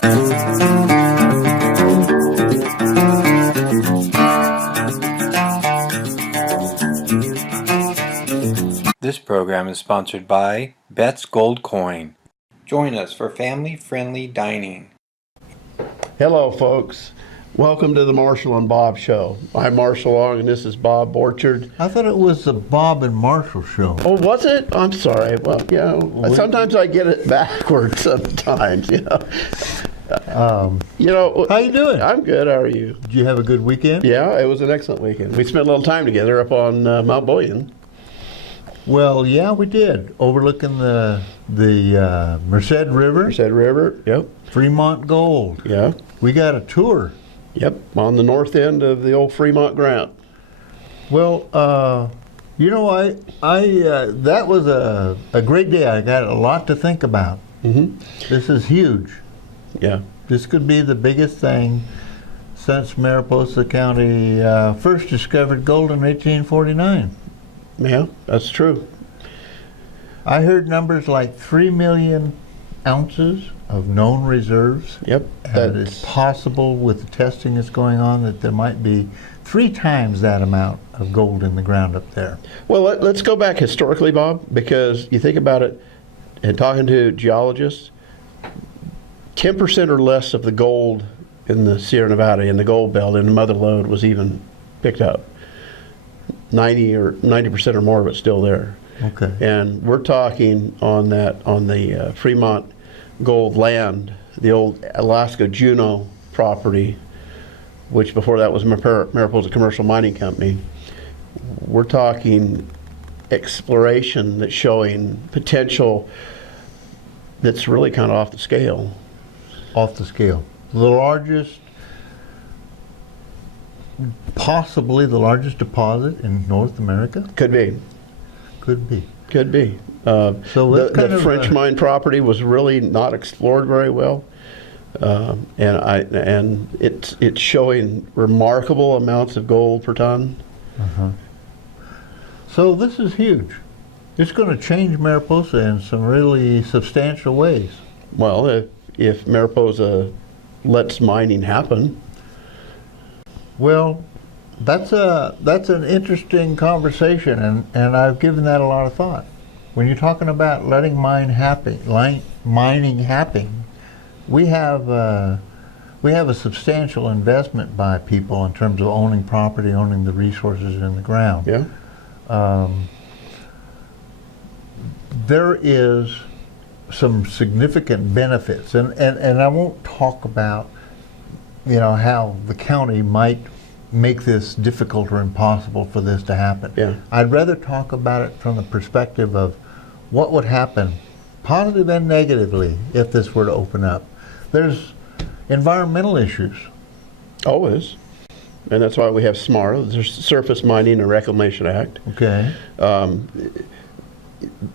This program is sponsored by Bet's Gold Coin. Join us for family-friendly dining. Hello, folks. Welcome to the Marshall and Bob Show. I'm Marshall Long, and this is Bob Borchard. I thought it was the Bob and Marshall Show. Oh, was it? I'm sorry. Well, you know, sometimes I get it backwards. Sometimes, you know. How you doing? I'm good. How are you? Did you have a good weekend? Yeah, it was an excellent weekend. We spent a little time together up on Mount Boyan. Well, yeah, we did. Overlooking the Merced River. Merced River, yep. Fremont Gold. Yeah. We got a tour. Yep, on the north end of the old Fremont ground. Well, you know, that was a great day. I got a lot to think about. Mm-hmm. This is huge. Yeah. This could be the biggest thing since Mariposa County first discovered gold in 1849. Yeah, that's true. I heard numbers like 3 million ounces of known reserves. Yep. And it's possible with the testing that's going on that there might be 3 times that amount of gold in the ground up there. Well, let's go back historically, Bob, because you think about it, and talking to geologists, 10% or less of the gold in the Sierra Nevada, in the gold belt, in the mother lode was even picked up. 90% or more of it's still there. Okay. And we're talking on the Fremont Gold land, the old Alaska Juneau property, which before that was Mariposa Commercial Mining Company. We're talking exploration that's showing potential that's really kind of off the scale. Off the scale. The largest, possibly the largest deposit in North America? Could be. Could be. Could be. So the French mine property was really not explored very well, and it's showing remarkable amounts of gold per ton. Uh-huh. So this is huge. It's going to change Mariposa in some really substantial ways. Well, if Mariposa lets mining happen. Well, that's an interesting conversation, and I've given that a lot of thought. When you're talking about letting mining happen, we have a substantial investment by people in terms of owning property, owning the resources in the ground. Yeah. There is some significant benefits, and I won't talk about, you know, how the county might make this difficult or impossible for this to happen. Yeah. I'd rather talk about it from the perspective of what would happen, positive and negatively, if this were to open up. There's environmental issues. Always. And that's why we have SMART, the Surface Mining and Reclamation Act. Okay.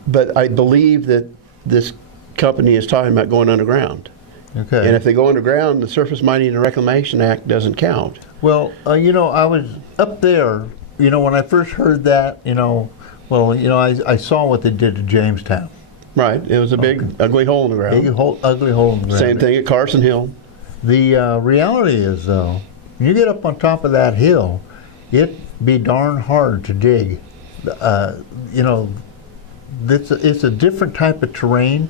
But I believe that this company is talking about going underground. Okay. And if they go underground, the Surface Mining and Reclamation Act doesn't count. Well, you know, I was up there, you know, when I first heard that, you know, I saw what they did to Jamestown. Right. It was a big, ugly hole in the ground. Big ugly hole in the ground. Same thing at Carson Hill. The reality is, though, when you get up on top of that hill, it'd be darn hard to dig. You know, it's a different type of terrain.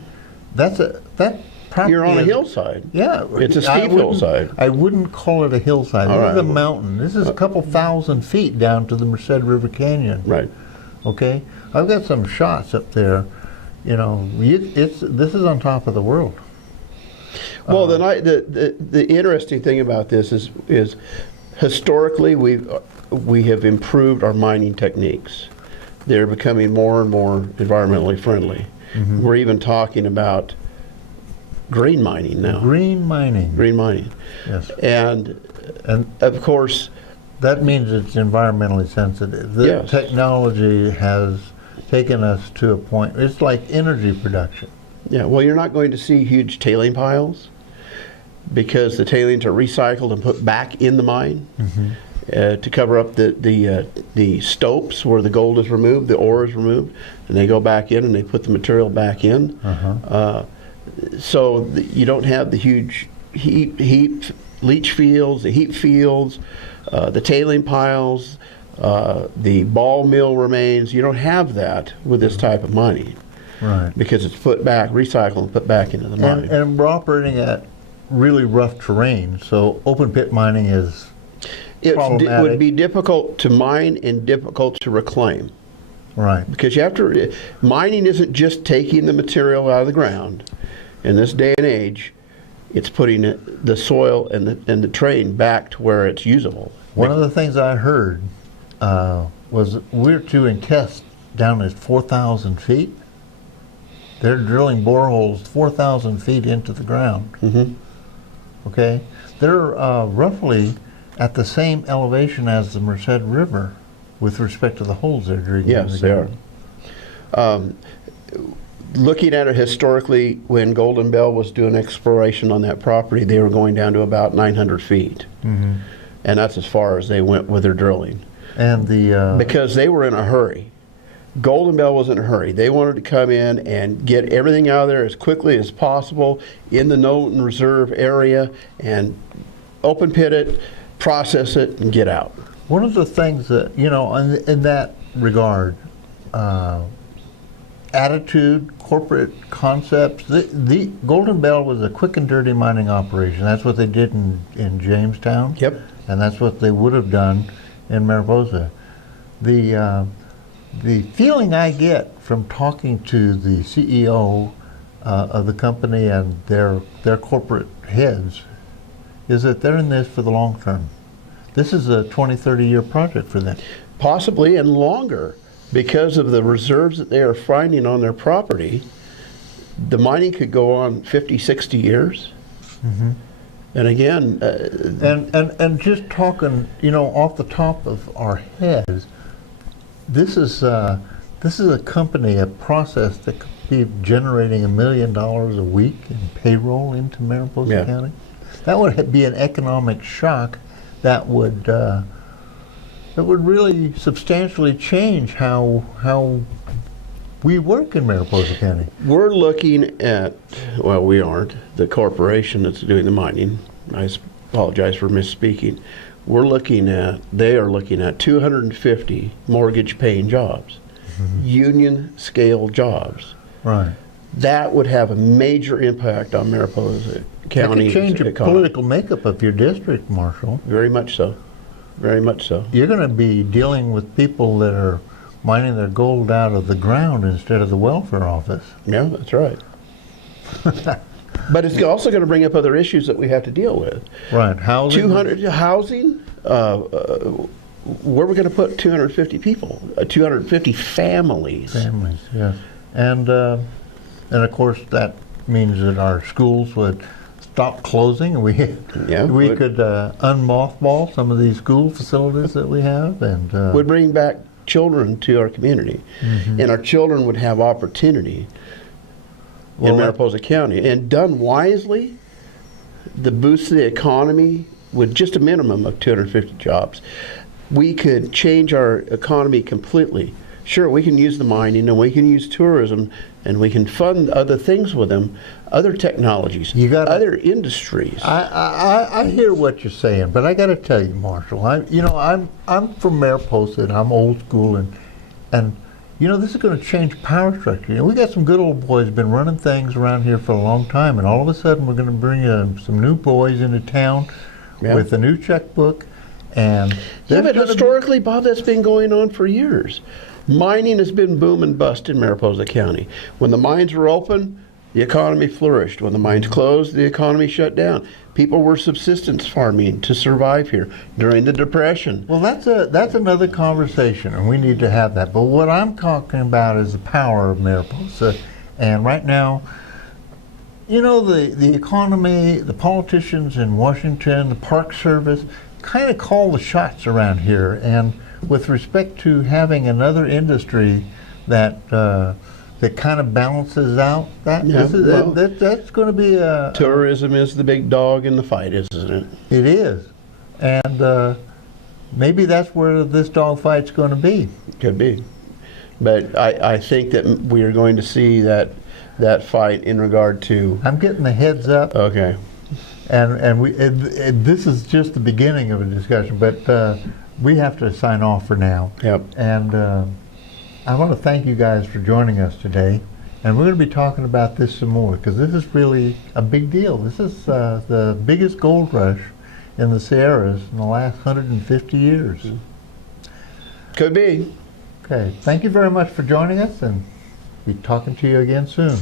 You're on a hillside. Yeah. It's a steep hillside. I wouldn't call it a hillside. All This is right. a mountain. This is a couple thousand feet down to the Merced River Canyon. Right. Okay? I've got some shots up there. You know, this is on top of the world. Well, the interesting thing about this is historically we have improved our mining techniques. They're becoming more and more environmentally friendly. Mm-hmm. We're even talking about green mining now. Green mining. Green mining. Yes. And of course, that means it's environmentally sensitive. The yes. technology has taken us to a point. It's like energy production. Yeah. Well, you're not going to see huge tailing piles because the tailings are recycled and put back in the mine. Mm-hmm. To cover up the stopes where the gold is removed, the ore is removed, and they go back in and they put the material back in. Uh-huh. So you don't have the huge leach fields, the heap fields, the tailing piles, the ball mill remains. You don't have that with this type of mining. Right. Because it's put back, recycled and put back into the mine. And we're operating at really rough terrain, so open pit mining is It problematic. would be difficult to mine and difficult to reclaim. Right. Because mining isn't just taking the material out of the ground. In this day and age, it's putting the soil and the terrain back to where it's usable. One of the things I heard was we're doing tests down at 4,000 feet. They're drilling boreholes 4,000 feet into the ground. Mm-hmm. Okay? They're roughly at the same elevation as the Merced River with respect to the holes they're digging. Yes, they are. Looking at it historically, when Golden Bell was doing exploration on that property, they were going down to about 900 feet. Mm-hmm. And that's as far as they went with their drilling. And because they were in a hurry. Golden Bell was in a hurry. They wanted to come in and get everything out of there as quickly as possible in the known reserve area and open pit it, process it, and get out. one of the things that, in that regard, attitude, corporate concepts, the Golden Bell was a quick and dirty mining operation. That's what they did in Jamestown. Yep. And that's what they would have done in Mariposa. The feeling I get from talking to the CEO of the company and their corporate heads is that they're in this for the long term. This is a 20, 30-year project for them. Possibly, and longer, because of the reserves that they are finding on their property. The mining could go on 50, 60 years. Mm-hmm. And again, and just talking, off the top of our heads, this is a company, a process that could be generating $1 million a week in payroll into Mariposa County. That would be an economic shock that would really substantially change how we work in Mariposa County. we're looking at, well, we aren't, the corporation that's doing the mining. I apologize for misspeaking. They are looking at 250 mortgage paying jobs, union scale jobs. Right. That would have a major impact on Mariposa County. It could change your economy. political makeup of your district, Marshall. Very much so. Very much so. You're going to be dealing with people that are mining their gold out of the ground instead of the welfare office. Yeah, that's right. But it's also going to bring up other issues that we have to deal with. Right. Housing. 200 housing. Where are we going to put 250 people? 250 families. Families, yes. And of course that means that our schools would stop closing, and we could unmothball some of these school facilities that we have, and would bring back children to our community, and our children would have opportunity in Mariposa County, and done wisely, the boost of the economy with just a minimum of 250 jobs. We could change our economy completely. Sure, we can use the mining and we can use tourism and we can fund other things with them, other technologies, other industries. I hear what you're saying, but I got to tell you, Marshall, I'm from Mariposa and I'm old school, and this is going to change power structure. We got some good old boys been running things around here for a long time, and all of a sudden we're going to bring some new boys into town with a new checkbook. And but historically, Bob, that's been going on for years. Mining has been boom and bust in Mariposa County. When the mines were open, the economy flourished. When the mines closed, the economy shut down. People were subsistence farming to survive here during the Depression. Well, that's another conversation, and we need to have that. But what I'm talking about is the power of Mariposa. And right now, the economy, the politicians in Washington, the Park Service, kind of call the shots around here. And with respect to having another industry that kind of balances out that, that's going to be a... Tourism is the big dog in the fight, isn't it? It is. And maybe that's where this dog fight's going to be. Could be. But I think that we are going to see that fight in regard to... I'm getting the heads up. Okay. And this is just the beginning of a discussion, but we have to sign off for now. Yep. And I want to thank you guys for joining us today. And we're going to be talking about this some more, because this is really a big deal. This is the biggest gold rush in the Sierras in the last 150 years. Could be. Okay, thank you very much for joining us, and be talking to you again soon.